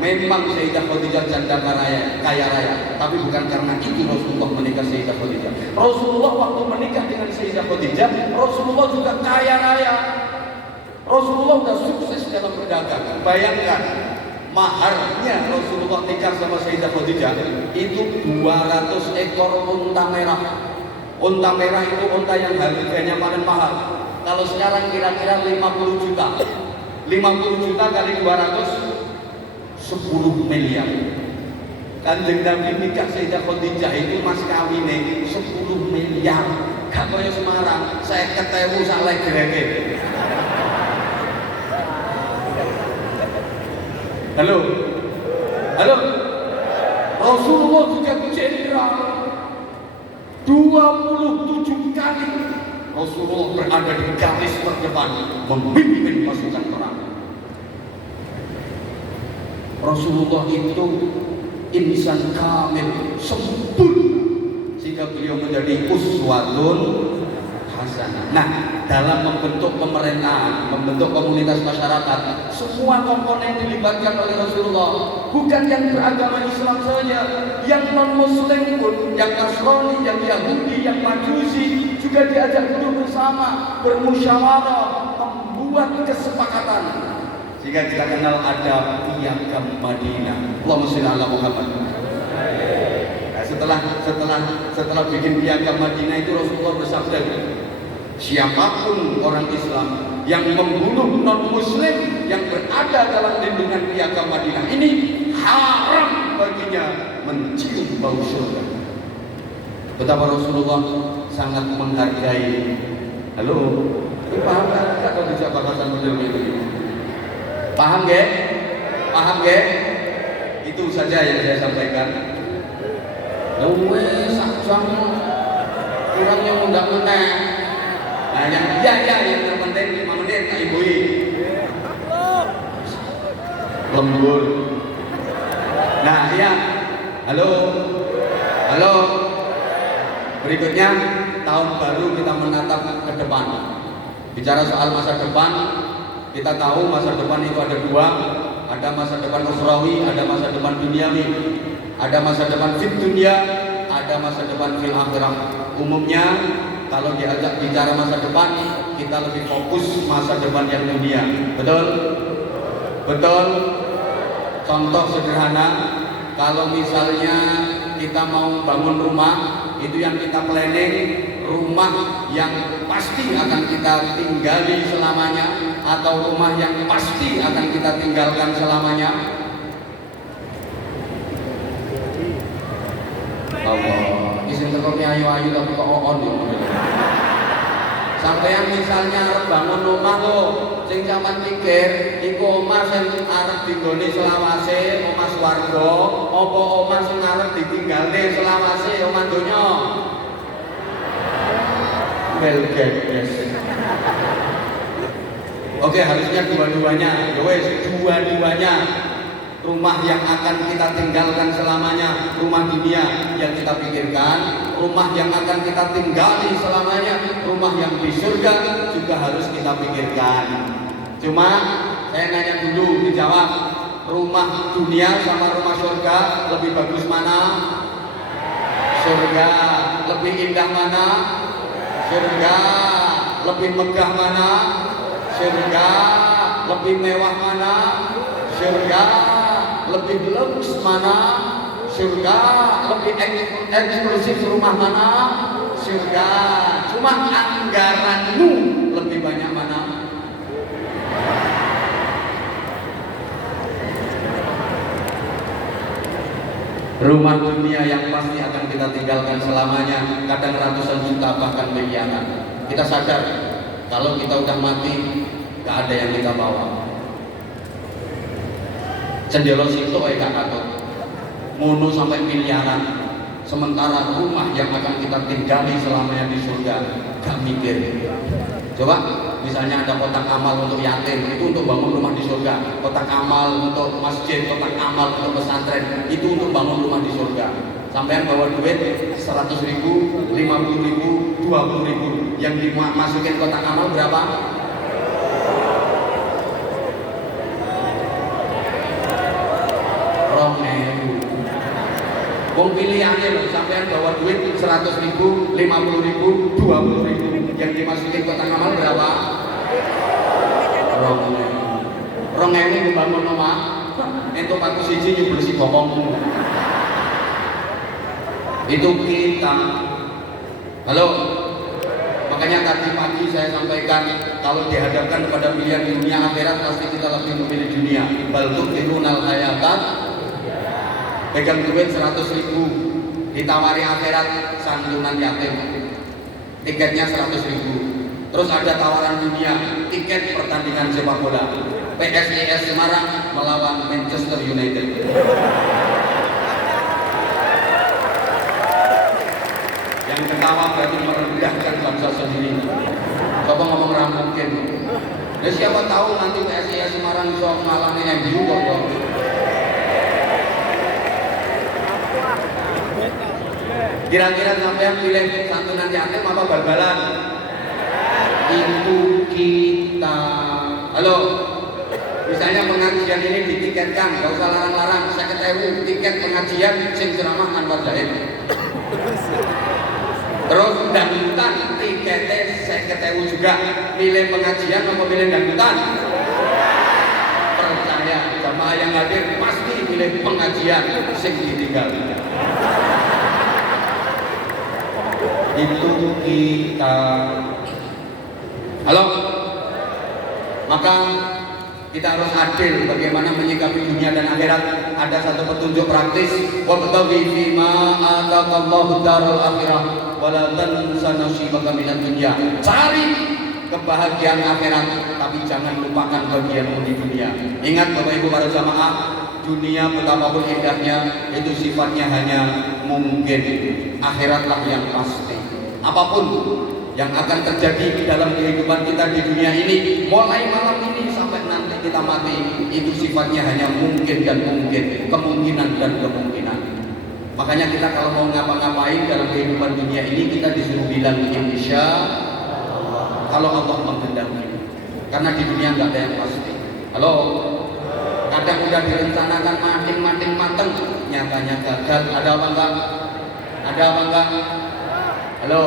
Memang Sayyidah Khadijah janda kaya raya, tapi bukan karena itu Rasulullah menikah Sayyidah Khadijah. Rasulullah waktu menikah dengan Sayyidah Khadijah, Rasulullah juga kaya raya. Rasulullah sudah sukses dalam berdagang. Bayangkan, maharnya Rasulullah nikah sama Sayyidah Khadijah itu 200 ekor unta merah. Unta merah itu unta yang harganya paling mahal. Kalau sekarang kira-kira 50 juta. 50 juta kali 200, 10 miliar. Kanjeng Nabi nikah Sayyidah Khadijah itu mas kawine 10 miliar. Gak kaya Semarang, saya ketemu salah gereke. Halo, halo. Rasulullah juga jenderal. 27 kali Rasulullah berada di garis terdepan memimpin pasukan perang. Rasulullah itu insan kamil, sempurna, sehingga beliau menjadi uswatun hasanah. Nah, dalam membentuk pemerintahan, membentuk komunitas masyarakat, semua komponen dilibatkan oleh Rasulullah. Bukan yang beragama Islam saja, yang non-Muslim pun, yang Nasrani, yang Yahudi, yang Majusi juga diajak duduk bersama, bermusyawarah, membuat kesepakatan. Sehingga kita kenal ada Piagam Madinah. Allahumma sholli ala Muhammad. Nah, setelah bikin Piagam Madinah itu Rasulullah bersabda, siapapun orang Islam yang membunuh non-Muslim yang berada dalam lindungan Piagam Madinah ini, haram baginya mencium bau surga. Betapa Rasulullah sangat menghargai. Halo, ini paham nggak kalau dijawab bahasan model itu? Paham nggak? Paham nggak? Itu saja yang saya sampaikan. Wes jam kurang yang undang-undang. Nah, yang yang terpenting 5 menit tak ibui. Lembur. Nah, ya. Halo. Halo. Berikutnya tahun baru kita menatap ke depan. Bicara soal masa depan, kita tahu masa depan itu ada dua, ada masa depan ukhrawi, ada masa depan duniawi. Ada masa depan fit dunia, ada masa depan fil akhirah. Umumnya kalau diajak bicara masa depan, kita lebih fokus masa depan yang dunia. Betul? Betul? Contoh sederhana, kalau misalnya kita mau bangun rumah, itu yang kita planning rumah yang pasti akan kita tinggali selamanya, atau rumah yang pasti akan kita tinggalkan selamanya. Allah, isin teko ayu-ayu tapi kok on ya. Sampeyan misalnya arep bangun omah lho, sing sampean pikir iku omah sing arep dinggone selawase, omah swarga, apa omah sing arep ditinggalne selawase, omah donya? Well, guys. Oke, harusnya dua-duanya. Ya wes, dua-duanya. Rumah yang akan kita tinggalkan selamanya, rumah dunia yang kita pikirkan, rumah yang akan kita tinggali selamanya, rumah yang di surga juga harus kita pikirkan. Cuma saya nanya dulu, dijawab, rumah dunia sama rumah surga lebih bagus mana? Surga. Lebih indah mana? Surga. Lebih megah mana? Surga. Lebih mewah mana? Surga. Lebih luks mana? Surga. Lebih eksklusif rumah mana? Surga. Cuma anggaranmu lebih banyak mana? Rumah dunia yang pasti akan kita tinggalkan selamanya, kadang ratusan juta bahkan miliaran. Kita sadar kalau kita udah mati gak ada yang kita bawa. Cendelo situ gak katut, mono sampai miliaran. Sementara rumah yang akan kita tinggali selamanya di surga gak mikir. Coba misalnya ada kotak amal untuk yatim, itu untuk bangun rumah di surga. Kotak amal untuk masjid, kotak amal untuk pesantren, itu untuk bangun rumah di surga. Sampean bawa duit 100.000, 50.000, 20.000, yang dimasukin kotak amal berapa? Wong pilihannya loh, sampean bawa duit 100.000, 50.000, 20.000, yang dimasukin kotak amal berapa? 2.000 membangun rumah, itu pakai siji nyebul si bokong. Itu kita. Halo, makanya tadi pagi saya sampaikan, kalau dihadapkan pada pilihan dunia akhirat, pasti kita lebih memilih dunia. Bal tu'thirunal hayata, pegang duit 100.000, ditawari akhirat santunan yatim, tiketnya 100.000. Terus ada tawaran dunia, tiket pertandingan sepak bola, PSIS Semarang melawan Manchester United. Yang ketawa berarti merendahkan bangsa sendiri. Coba ngomong mungkin. Ya siapa tahu nanti PSIS Semarang bisa ngalahkan MU kok. Kira-kira sampai pilih santunan yatim apa bal-balan? Itu kita. Halo, misalnya pengajian ini ditiketkan, gak usah larang-larang. 50.000 tiket pengajian sing ceramah Anwar Zahid. Terus dangdutan tiketnya 50.000 juga. Pilih pengajian apa pilih dangdutan? Percaya, jamaah yang hadir pasti pilih pengajian sing ditinggal. Itu kita. Halo, maka kita harus adil bagaimana menyikapi dunia dan akhirat. Ada satu petunjuk praktis, wabtaghi fima ataqallahu darul akhirah wala tansa nasibaka minad dunya. Cari kebahagiaan akhirat, tapi jangan lupakan bagianmu di dunia. Ingat Bapak Ibu para jamaah, dunia betapapun indahnya itu sifatnya hanya mungkin. Akhiratlah yang pasti. Apapun yang akan terjadi di dalam kehidupan kita di dunia ini, mulai malam ini sampai nanti kita mati, itu sifatnya hanya mungkin dan mungkin, kemungkinan dan kemungkinan. Makanya kita kalau mau ngapa-ngapain dalam kehidupan dunia ini, kita disuruh bilang insya kalau Allah menghendaki. Karena di dunia nggak ada yang pasti. Halo, kadang udah direncanakan mating mateng, nyatanya gagal. Ada apa enggak? Ada apa enggak? Halo,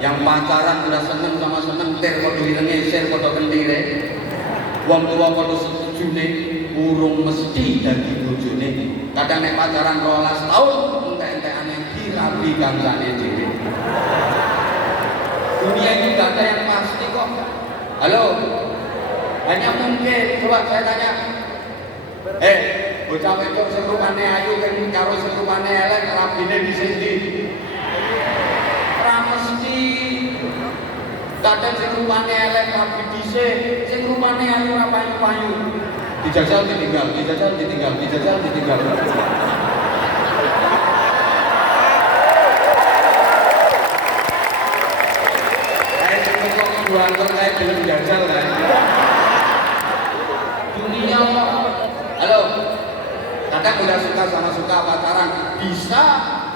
yang pacaran udah seneng sama seneng, ter kodo irenge, ser kodo kentire, wong tua kodo setujune, urung mesti dadi bojone. Kadang nek pacaran 12 tahun, entek-entekane dirabi kancane dhewe. Dunia ini gak ada yang pasti kok. Halo, hanya mungkin. Coba saya tanya, bocah wedok sing rupane ayu kan karo sing rupane elek rabine dhisik ndi? Ora mesti. Kadang sing rupane elek rabi dhisik, sing rupane ayu ora payu-payu. Dijajal ditinggal, dijajal ditinggal, dijajal ditinggal. Buangkan kayak film jajal kan. Dunia halo, kadang udah suka sama suka pacaran, bisa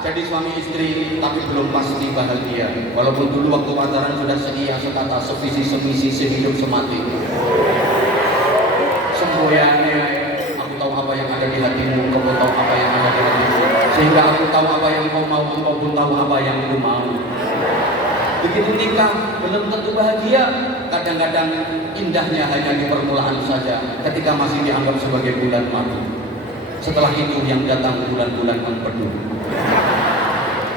jadi suami istri tapi belum pasti bahagia. Walaupun dulu waktu pacaran sudah seia sekata, sevisi semisi, sehidup semati. Semboyannya, aku tahu apa yang ada di hatimu, kau tahu apa yang ada di hatimu. Sehingga aku tahu apa yang kau mau, kau pun tahu apa yang aku mau. Begitu nikah, belum tentu bahagia. Kadang-kadang indahnya hanya di permulaan saja, ketika masih dianggap sebagai bulan madu. Setelah itu yang datang bulan-bulan empedu.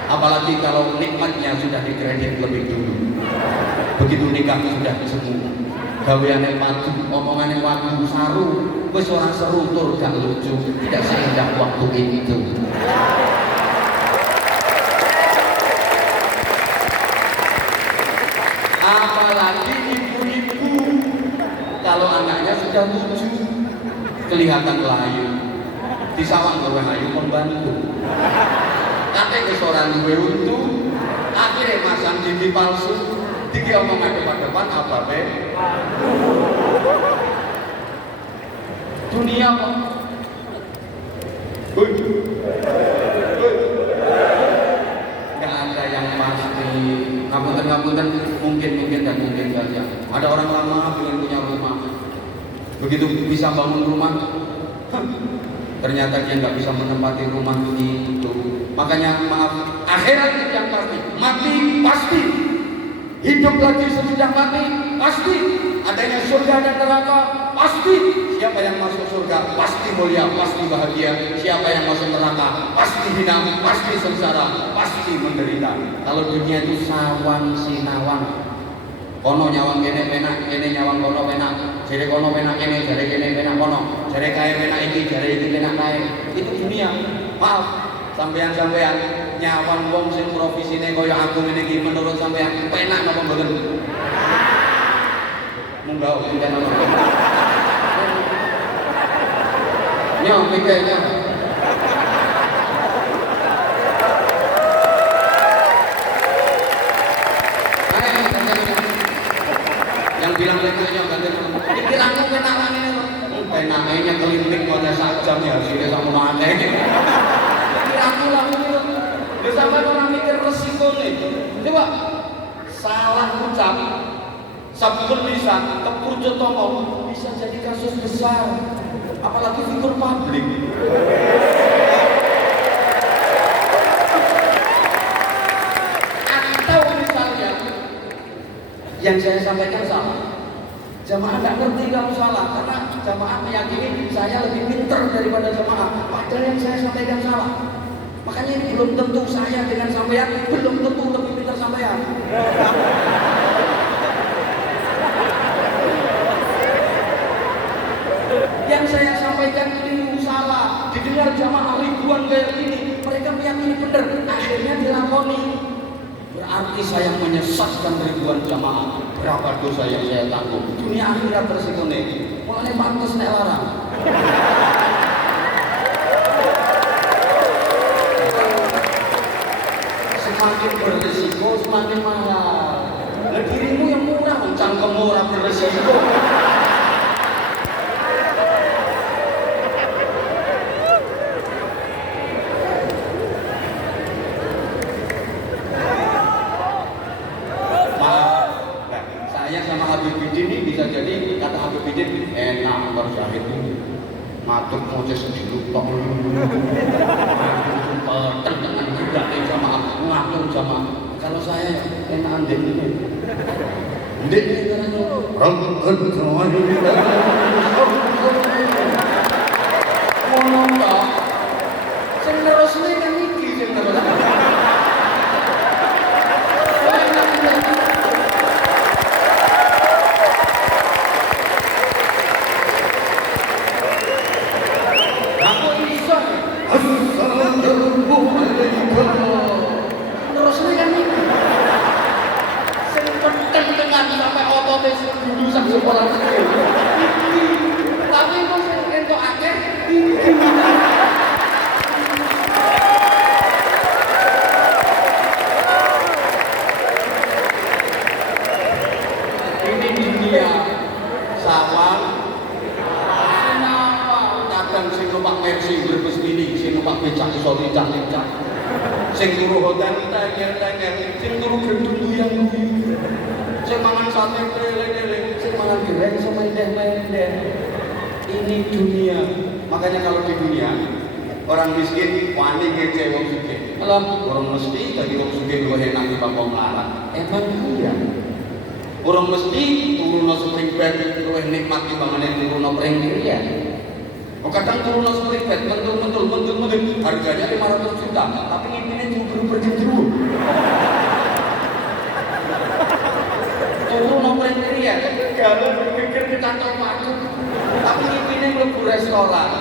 Apalagi kalau nikmatnya sudah dikredit lebih dulu. Begitu nikah sudah semu, gaweane madu, omongane madu, saru, wis ora seru tur gak lucu, tidak seindah waktu itu. Apalagi ibu-ibu, kalau anaknya sudah 7 kelihatan layu, di sawang gawe ayu pembantu. Kate wis ora duwe untu, akhirnya masang gigi palsu, diki omongan depan-depan apa be? Dunia kok. Gak ada yang pasti. Ngapunten, mungkin dan mungkin saja. Ada orang lama ingin punya rumah, begitu bisa bangun rumah, ternyata dia nggak bisa menempati rumah itu. Makanya maaf, akhirat yang pasti, mati pasti, hidup lagi sesudah mati pasti, adanya surga dan neraka pasti. Siapa yang masuk surga pasti mulia, pasti bahagia. Siapa yang masuk neraka pasti hina, pasti sengsara, pasti menderita. Kalau dunia itu sawan sinawang, kono nyawang kene penak, kene nyawang kono penak, jere kono penak kene, jere kene penak kono, jere kae penak iki, jere iki penak kae. Itu dunia. Maaf, sampean-sampean nyawang wong sing profesine kaya aku ngene iki, menurut sampean penak napa mboten? Munggah pinten napa? Nyo mikirnya. Yang bilang mikirnya ganti pikiranmu penakan ini loh. Penaknya kelinting pada sak jam ya, hasilnya sama mana pikiranmu lah ini loh. Dia sampai orang mikir resiko nih. Coba salah ucap, sabun lisan, kepurcut omong bisa jadi kasus besar. Apalagi figur publik. Atau misalnya yang saya sampaikan salah, jamaah nggak ngerti kalau salah, karena jamaah meyakini saya lebih pintar daripada jamaah, padahal yang saya sampaikan salah. Makanya ini belum tentu saya dengan sampean belum tentu lebih pintar sampean. Yang saya sampaikan ini salah, didengar jamaah ribuan kayak gini, mereka meyakini benar, akhirnya dilakoni. Berarti saya menyesatkan ribuan jamaah. Berapa dosa yang saya tanggung? Dunia akhirat resiko nih. Mulane pantes nek larang. Semakin berisiko semakin mahal. Lah dirimu yang murah, cangkemmu ora berisiko. Saya sama Habib Bidin ini bisa jadi kata Habib Bidin enak berzahid ini matuk moces dilutok matuk dengan budaknya jamaah ngatur jamaah. Kalau saya enak andek ini ndek ini karena rambut semuanya ngomong tak sing terusnya kan iki sing terusnya sing turu hotel tanya, sing turu gendung yang sing mangan sate lele, sing mangan gereng sama mendeh. Ini dunia. Makanya kalau di dunia orang miskin wani ngece wong sugih. Malah orang mesti bagi wong sugih luwih enak dibanding wong melarat. Emang iya. Orang mesti turun spring bed luwih nikmat dibanding turun pring ya. Kadang turun spring bed, mentul, harganya 500 juta, tapi ngipinnya cuma berjendru. Turun spring bed ya, kalau berpikir ke kantong maju, tapi ngipinnya mlebu restoran.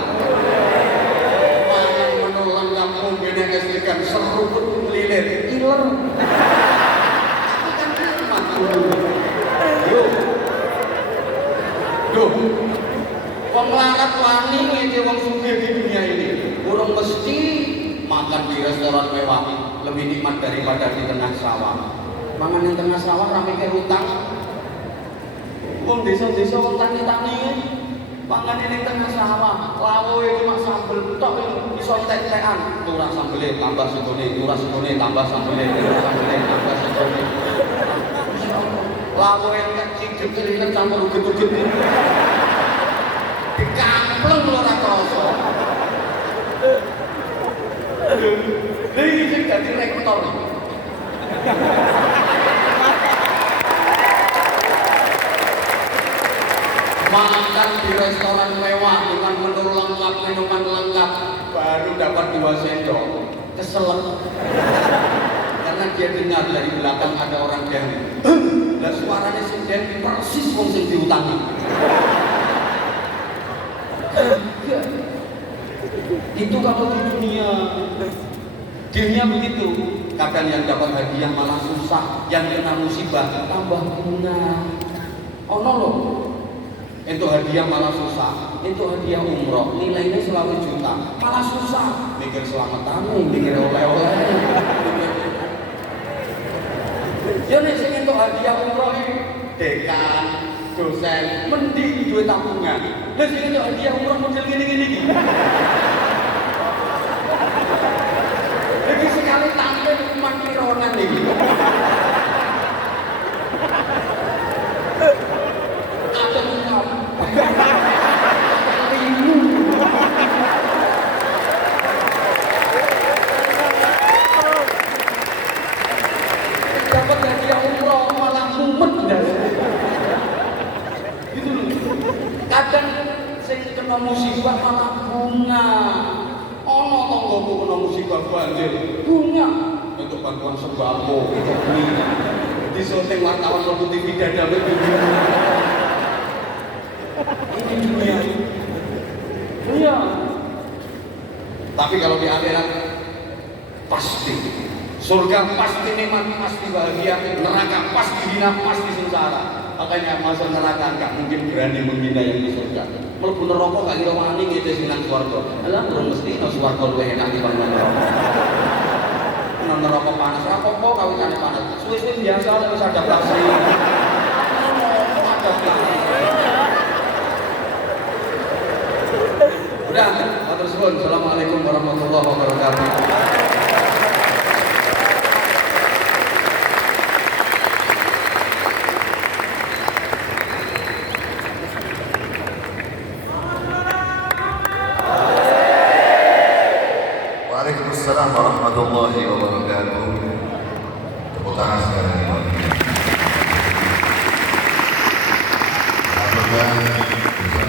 Mangan menu lengkap mobilnya kesedihan seruput lilir, iler. Tapi kan nikmat dulu. Duh. Wong larat wani ngece wong sugih di dunia ini. Urung mesti makan di restoran mewah lebih nikmat daripada di tengah sawah. Mangan di tengah sawah ra mikir utang. Wong desa-desa wong tani-tani mangan di tengah sawah, lawoe cuma sambel tok iso tek-tekan. Turah sambele tambah segone, turah segone tambah sambele, turah sambele tambah segone. Lawoe tek cicip cilik campur uget-uget. Dikampleng ora krasa. Iki sing dadi rektor. Makan di restoran mewah dengan menu lengkap, minuman lengkap, baru dapat 2 sendok. Keselak. Karena dia dengar dari belakang ada orang yang dan suaranya sing persis wong sing diutangi. Itu kalau di dunia begitu. Kadang yang dapat hadiah malah susah, yang kena musibah tambah bunga. Ono loh, itu hadiah malah susah, itu hadiah umroh nilainya 100 juta malah susah, mikir selamatan, mikir oleh-oleh. Ya nek sing entuk hadiah umroh dekan dosen mending duit tabungan. Lah sing entuk hadiah umroh model ngene-ngene iki. Iki sekali tampil makironan iki. Ada ngam. Dapat hadiah umroh malah mumet ndas. Gitu loh. Kadang sing kena musibah malah bunga. Ono tanggoku kena musibah banjir, bunga untuk bantuan sembako, di syuting wartawan Logo TV dada ini dunia. Iya. Tapi kalau di akhirat pasti surga pasti nikmat, pasti bahagia, neraka pasti hina, pasti sengsara. Makanya masuk neraka enggak mungkin berani menghina yang di surga. Mlebu neraka gak kira wani ngene sing nang swarga. Lah durung mesti nang swarga luwih enak dibanding neraka. Nang neraka panas ra apa-apa kawitane panas. Suwe-suwe biasa nek wis adaptasi. Udah, matur suwun. Assalamualaikum warahmatullahi wabarakatuh. warahmatullahi wabarakatuh. Tepuk tangan sekali lagi bagi Alhamdulillah bisa